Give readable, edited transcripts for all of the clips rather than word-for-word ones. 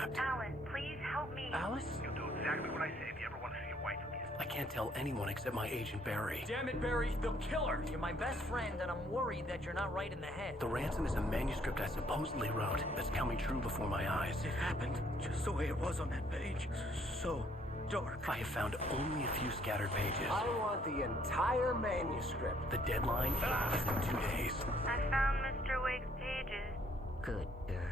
kidnapped. Alan, please help me. Alice? You'll do exactly what I say if you ever want to see your wife again. I can't tell anyone except my agent Barry. Damn it, Barry, they'll kill her. You're my best friend, and I'm worried that you're not right in the head. The ransom is a manuscript I supposedly wrote that's coming true before my eyes. It happened just the way it was on that page. So dark. I have found only a few scattered pages. I want the entire manuscript. The deadline is in 2 days. I found Mr. Wake's pages. Good girl.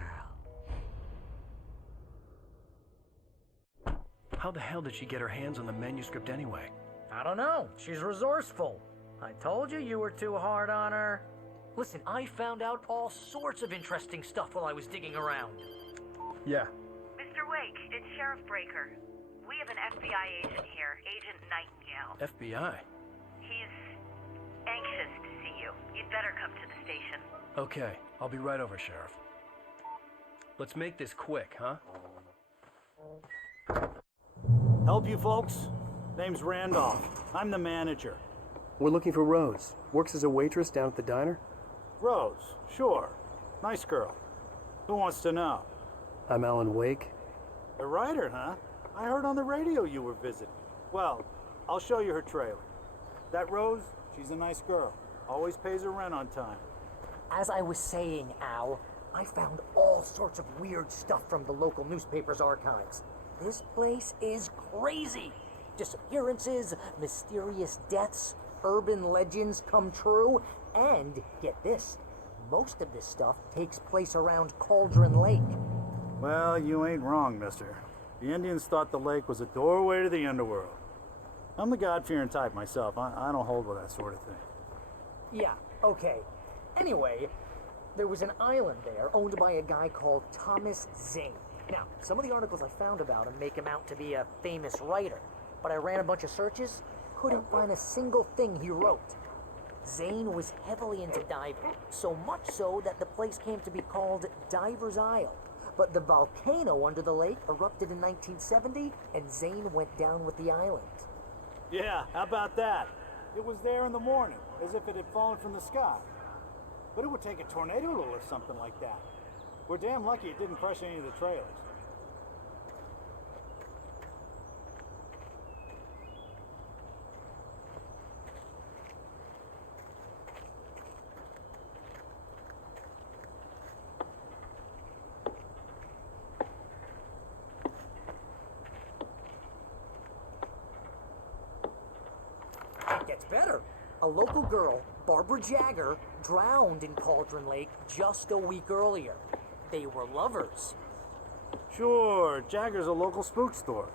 How the hell did she get her hands on the manuscript anyway? I don't know. She's resourceful. I told you were too hard on her. Listen, I found out all sorts of interesting stuff while I was digging around. Yeah. Mr. Wake, it's Sheriff Breaker. We have an FBI agent here, Agent Nightingale. FBI? He's anxious to see you. You'd better come to the station. Okay, I'll be right over, Sheriff. Let's make this quick, huh? Help you folks? Name's Randolph. I'm the manager. We're looking for Rose. Works as a waitress down at the diner. Rose, sure. Nice girl. Who wants to know? I'm Alan Wake. A writer, huh? I heard on the radio you were visiting. Well, I'll show you her trailer. That Rose, she's a nice girl. Always pays her rent on time. As I was saying, Al, I found all sorts of weird stuff from the local newspaper's archives. This place is crazy. Disappearances, mysterious deaths, urban legends come true, and, get this, most of this stuff takes place around Cauldron Lake. Well, you ain't wrong, mister. The Indians thought the lake was a doorway to the underworld. I'm the God-fearing type myself. I don't hold with that sort of thing. Yeah, okay. Anyway, there was an island there owned by a guy called Thomas Zane. Now, some of the articles I found about him make him out to be a famous writer, but I ran a bunch of searches, couldn't find a single thing he wrote. Zane was heavily into diving, so much so that the place came to be called Diver's Isle. But the volcano under the lake erupted in 1970, and Zane went down with the island. Yeah, how about that? It was there in the morning, as if it had fallen from the sky. But it would take a tornado to lift something like that. We're damn lucky it didn't crush any of the trailers. It gets better. A local girl, Barbara Jagger, drowned in Cauldron Lake just a week earlier. They were lovers. Sure, Jagger's a local spook store.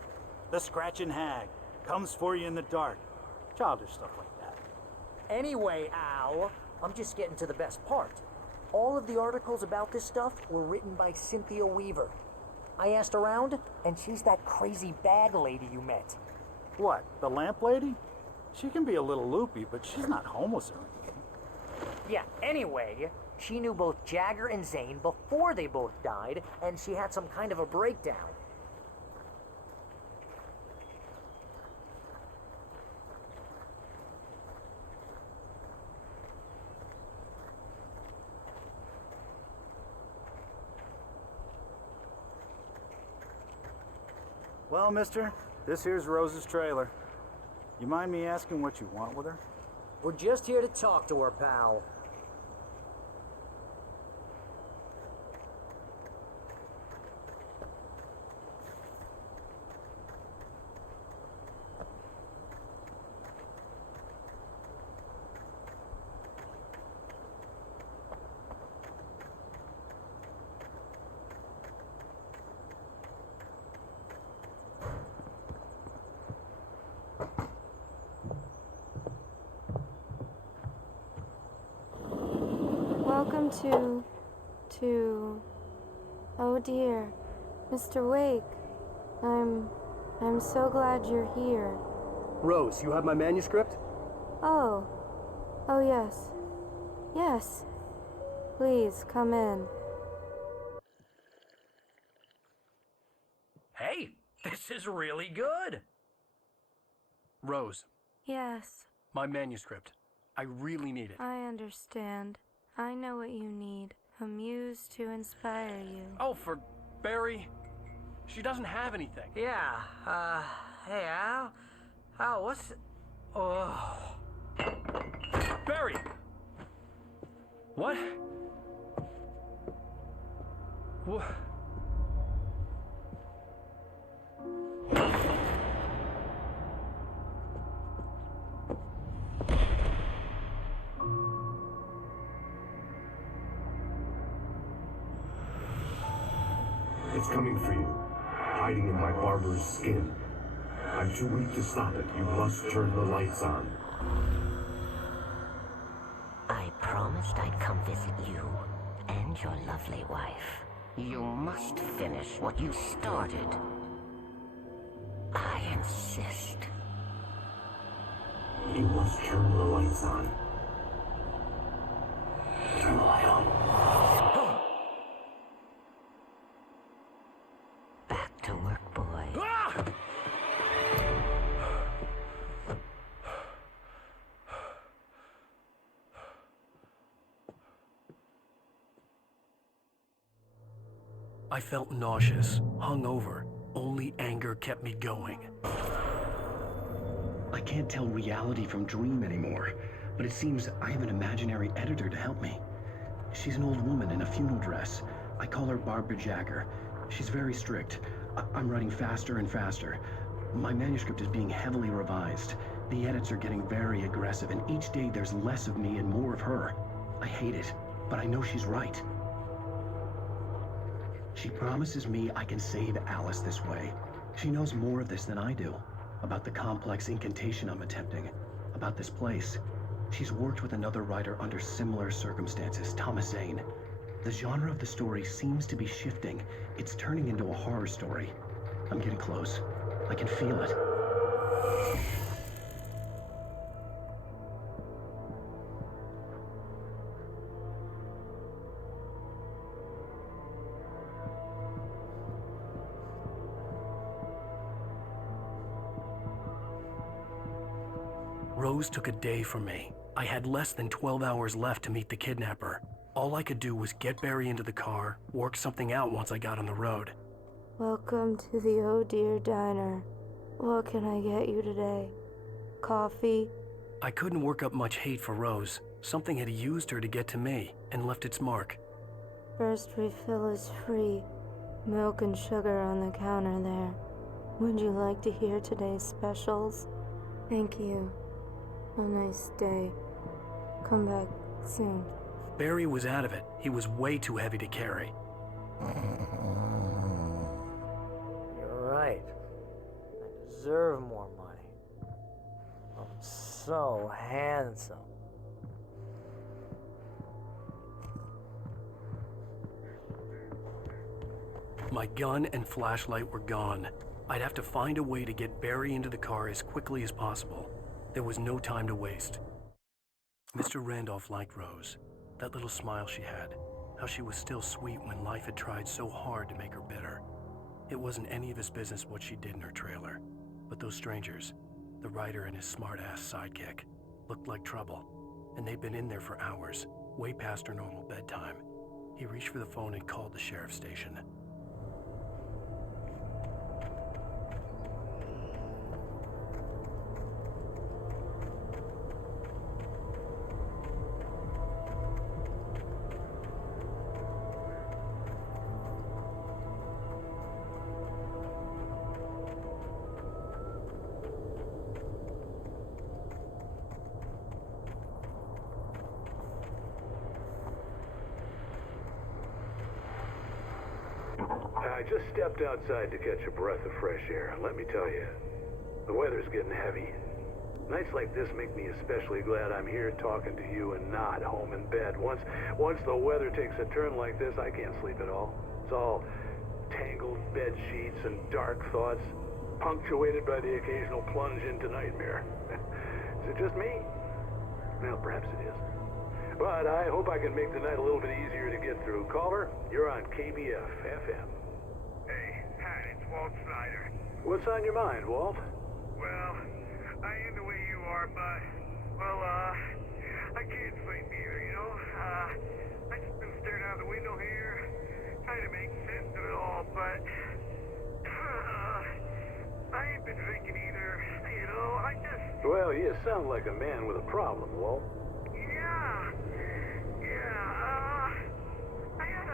The Scratching Hag. Comes for you in the dark. Childish stuff like that. Anyway, Al, I'm just getting to the best part. All of the articles about this stuff were written by Cynthia Weaver. I asked around, and she's that crazy bag lady you met. What, the lamp lady? She can be a little loopy, but she's not homeless or anything. Yeah, anyway, she knew both Jagger and Zane before they both died, and she had some kind of a breakdown. Well, mister, this here's Rose's trailer. You mind me asking what you want with her? We're just here to talk to her, pal. Welcome oh dear, Mr. Wake. I'm so glad you're here. Rose, you have my manuscript? Oh yes. Yes. Please, come in. Hey, this is really good. Rose, Yes, my manuscript. I really need it. I understand. I know what you need. A muse to inspire you. Oh, for Barry, She doesn't have anything. Yeah, hey, Al, what's... Oh... Barry! What? What? It's coming for you, hiding in my barber's skin. I'm too weak to stop it. You must turn the lights on. I promised I'd come visit you and your lovely wife. You must finish what you started. I insist. You must turn the lights on. Turn the light on. Back to work, boy. Ah! I felt nauseous, hungover. Only anger kept me going. I can't tell reality from dream anymore, but it seems I have an imaginary editor to help me. She's an old woman in a funeral dress. I call her Barbara Jagger. She's very strict. I'm writing faster and faster. My manuscript is being heavily revised. The edits are getting very aggressive, and each day there's less of me and more of her. I hate it, but I know she's right. She promises me I can save Alice this way. She knows more of this than I do. About the complex incantation I'm attempting. About this place. She's worked with another writer under similar circumstances, Thomas Zane. The genre of the story seems to be shifting. It's turning into a horror story. I'm getting close. I can feel it. Rose took a day from me. I had less than 12 hours left to meet the kidnapper. All I could do was get Barry into the car, work something out once I got on the road. Welcome to the Oh Dear Diner. What can I get you today? Coffee? I couldn't work up much hate for Rose. Something had used her to get to me and left its mark. First refill is free. Milk and sugar on the counter there. Would you like to hear today's specials? Thank you. A nice day. Come back soon. Barry was out of it. He was way too heavy to carry. You're right. I deserve more money. I'm so handsome. My gun and flashlight were gone. I'd have to find a way to get Barry into the car as quickly as possible. There was no time to waste. Mr. Randolph liked Rose. That little smile she had. How she was still sweet when life had tried so hard to make her bitter. It wasn't any of his business what she did in her trailer. But those strangers, the writer and his smart-ass sidekick, looked like trouble. And they'd been in there for hours, way past her normal bedtime. He reached for the phone and called the sheriff's station. I just stepped outside to catch a breath of fresh air. Let me tell you, the weather's getting heavy. Nights like this make me especially glad I'm here talking to you and not home in bed. Once the weather takes a turn like this, I can't sleep at all. It's all tangled bed sheets and dark thoughts, punctuated by the occasional plunge into nightmare. Is it just me? Well, perhaps it is. But I hope I can make the night a little bit easier to get through. Caller, you're on KBF FM. Hey, hi, it's Walt Snyder. What's on your mind, Walt? Well, I am the way you are, but, well, I can't sleep either, you know? I just been staring out the window here, trying to make sense of it all, but Well, you sound like a man with a problem, Walt. Yeah. I had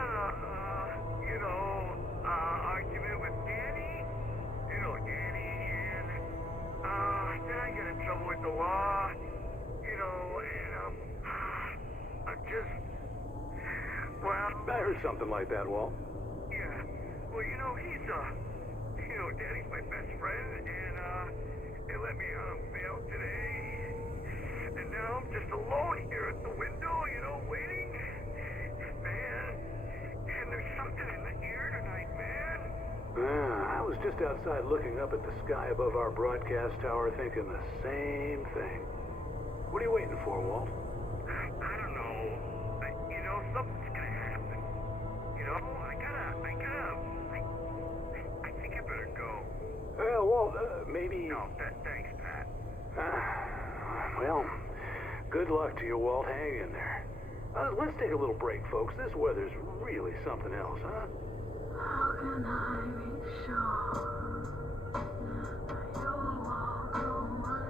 argument with Danny. You know Danny, and, then I got in trouble with the law. And, I'm just, well... I heard something like that, Walt. Yeah. Well, he's, Danny's my best friend, and, they let me bail today. And now I'm just alone here at the window, waiting. Man, and there's something in the air tonight, man. I was just outside looking up at the sky above our broadcast tower thinking the same thing. What are you waiting for, Walt? I don't know. Something's gonna happen. I think I better go. Well, Walt, maybe... No, thanks, Pat. Well, good luck to you, Walt. Hang in there. Let's take a little break, folks. This weather's really something else, huh? How can I be sure you'll walk away?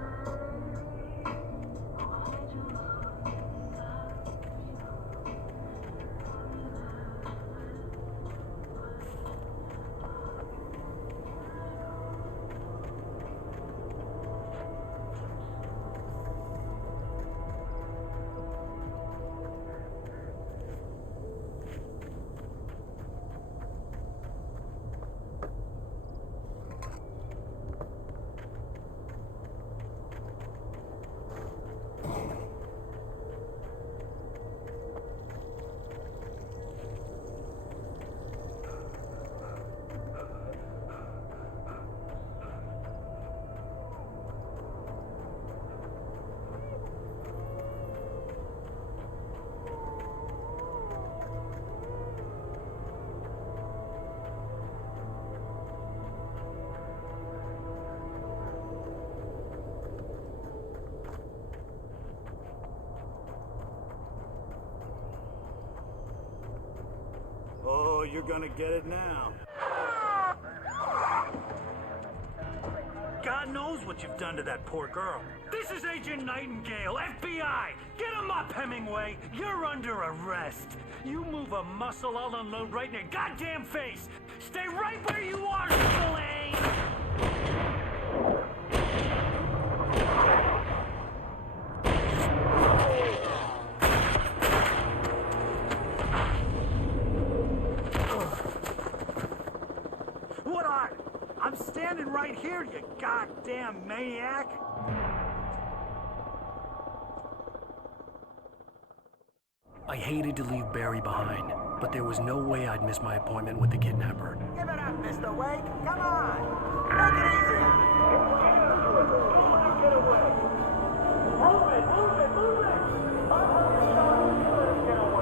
Oh, you're gonna get it now. God knows what you've done to that poor girl. This is Agent Nightingale, FBI! Get him up, Hemingway! You're under arrest! You move a muscle, I'll unload right in your goddamn face! Stay right where you are, Slane! What are you? I'm standing right here, you goddamn maniac! I hated to leave Barry behind, but there was no way I'd miss my appointment with the kidnapper. Give it up, Mr. Wake. Come on. Take it easy on him. Get away. Move it. Get away.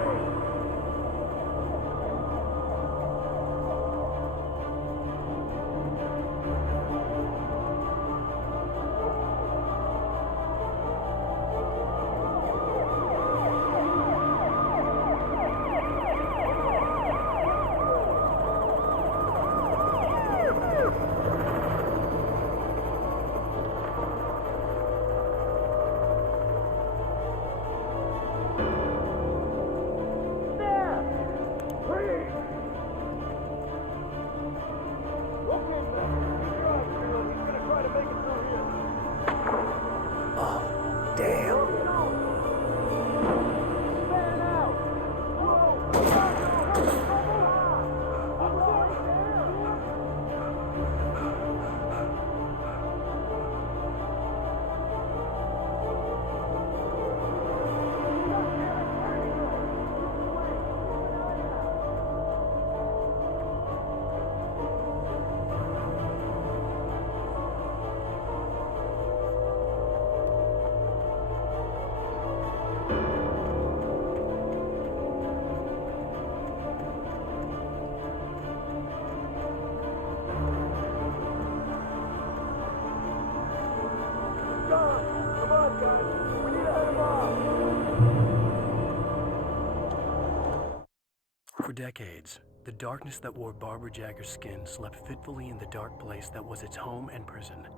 For decades, the darkness that wore Barbara Jagger's skin slept fitfully in the dark place that was its home and prison.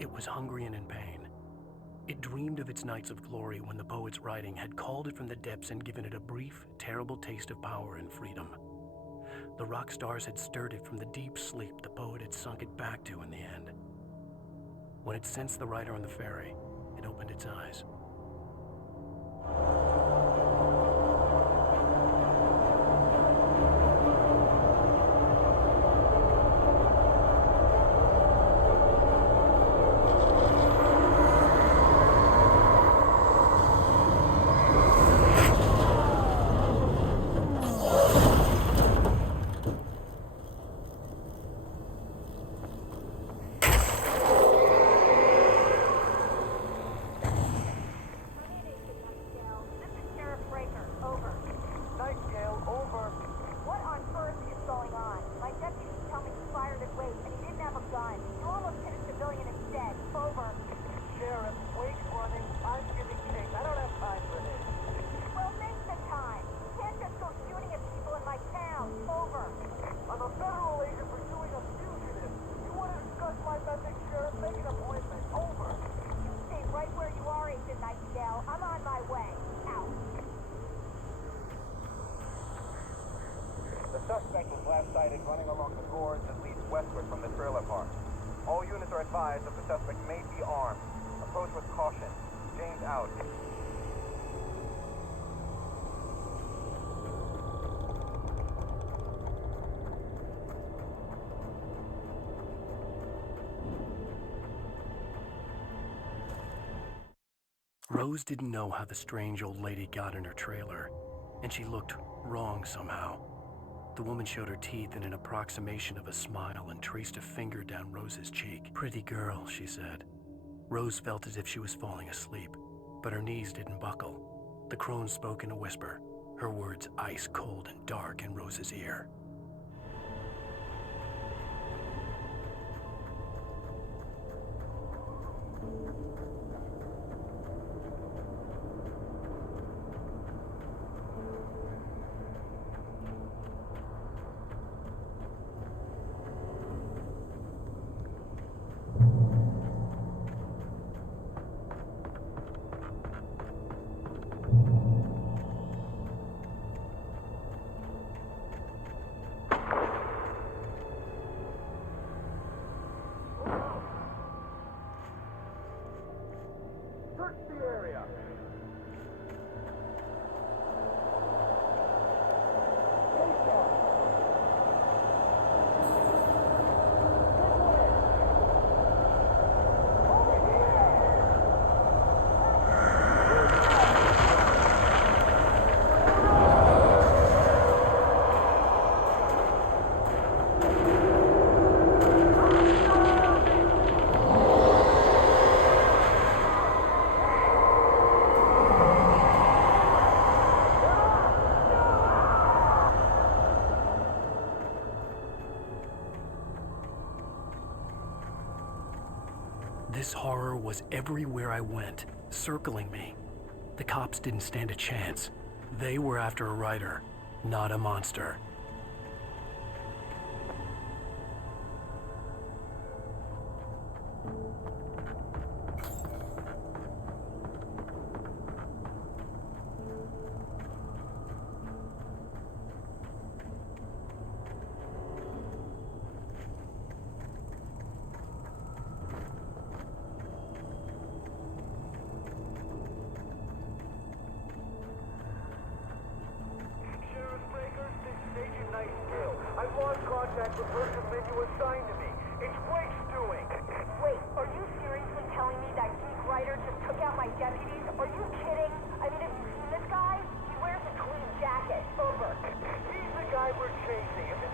It was hungry and in pain. It dreamed of its nights of glory when the poet's writing had called it from the depths and given it a brief, terrible taste of power and freedom. The rock stars had stirred it from the deep sleep the poet had sunk it back to in the end. When it sensed the writer on the ferry, it opened its eyes. Suspect was last sighted running along the gorge that leads westward from the trailer park. All units are advised that the suspect may be armed. Approach with caution. James out. Rose didn't know how the strange old lady got in her trailer, and she looked wrong somehow. The woman showed her teeth in an approximation of a smile and traced a finger down Rose's cheek. "Pretty girl," she said. Rose felt as if she was falling asleep, but her knees didn't buckle. The crone spoke in a whisper, her words ice cold and dark in Rose's ear. This horror was everywhere I went, circling me. The cops didn't stand a chance. They were after a writer, not a monster. He's the guy we're chasing.